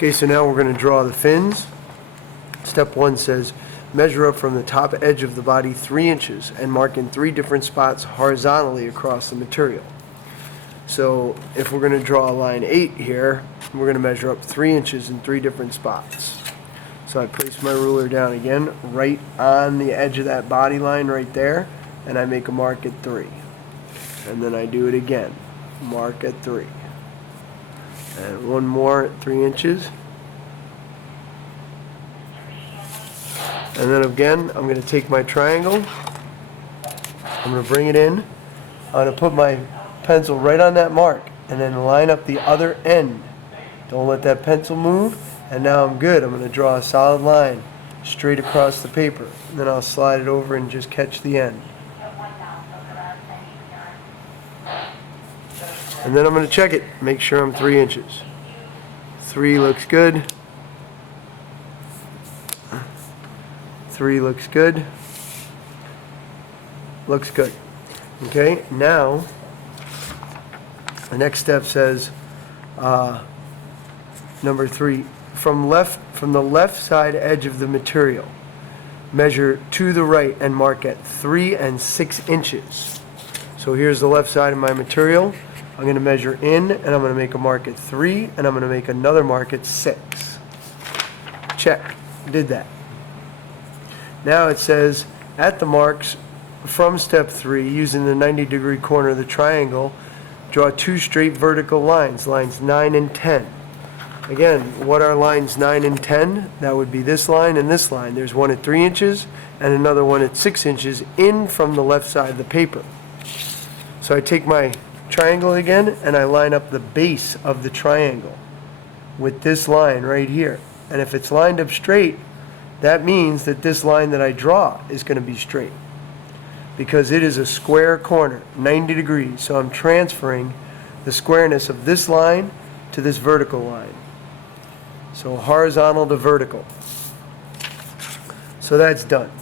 Okay, so now we're going to draw the fins. Step 1 says, measure up from the top edge of the body 3 inches and mark in 3 different spots horizontally across the material. So if we're going to draw a line 8 here, we're going to measure up 3 inches in 3 different spots. So I place my ruler down again, right on the edge of that body line right there, and I make a mark at 3. And then I do it again, mark at 3. And one more at 3 inches. And then again, I'm going to take my triangle, I'm going to bring it in, I'm going to put my pencil right on that mark, and then line up the other end. Don't let that pencil move, and now I'm good. I'm going to draw a solid line straight across the paper, and then I'll slide it over and just catch the end. And then I'm going to check it, make sure I'm 3 inches. 3 looks good. 3 looks good. Looks good. Okay, now the next step says number 3, from the left side edge of the material, measure to the right and mark at 3 and 6 inches. So here's the left side of my material. I'm going to measure in, and I'm going to make a mark at 3, and I'm going to make another mark at 6. Check. Did that. Now it says, at the marks from step 3, using the 90-degree corner of the triangle, draw 2 straight vertical lines, lines 9 and 10. Again, what are lines 9 and 10? That would be this line and this line. There's one at 3 inches and another one at 6 inches in from the left side of the paper. So I take my triangle again, and I line up the base of the triangle with this line right here. And if it's lined up straight, that means that this line that I draw is going to be straight, because it is a square corner, 90 degrees. So I'm transferring the squareness of this line to this vertical line. So horizontal to vertical. So that's done.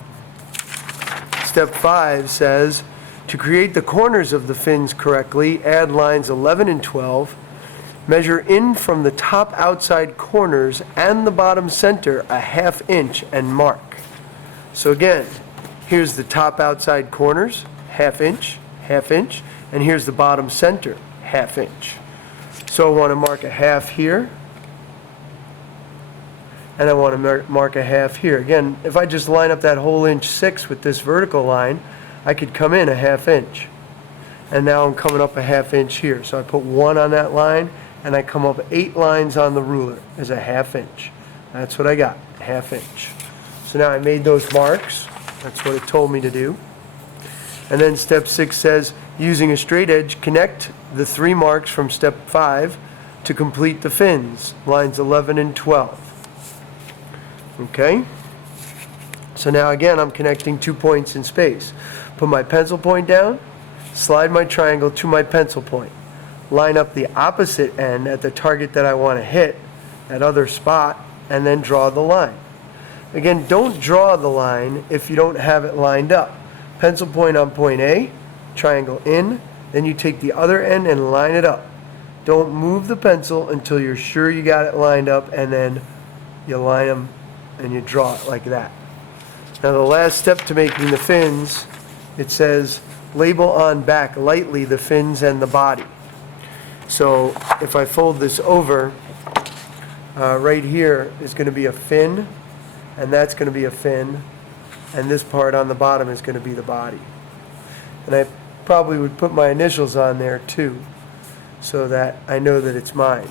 Step 5 says, to create the corners of the fins correctly, add lines 11 and 12. Measure in from the top outside corners and the bottom center a ½ inch and mark. So again, here's the top outside corners, ½ inch, and here's the bottom center, ½ inch. So I want to mark a half here, and I want to mark a half here. Again, if I just line up that whole 1.6 with this vertical line, I could come in a ½ inch. And now I'm coming up a ½ inch here. So I put 1 on that line, and I come up 8 lines on the ruler as a ½ inch. That's what I got, a ½ inch. So now I made those marks. That's what it told me to do. And then step 6 says, using a straight edge, connect the 3 marks from step 5 to complete the fins, lines 11 and 12. Okay? So now again, I'm connecting 2 points in space. Put my pencil point down, slide my triangle to my pencil point. Line up the opposite end at the target that I want to hit, that other spot, and then draw the line. Again, don't draw the line if you don't have it lined up. Pencil point on point A, triangle in, then you take the other end and line it up. Don't move the pencil until you're sure you got it lined up, and then you line them and you draw it like that. Now the last step to making the fins, it says label on back lightly the fins and the body. So if I fold this over, right here is going to be a fin, and that's going to be a fin, and this part on the bottom is going to be the body. And I probably would put my initials on there too, so that I know that it's mine.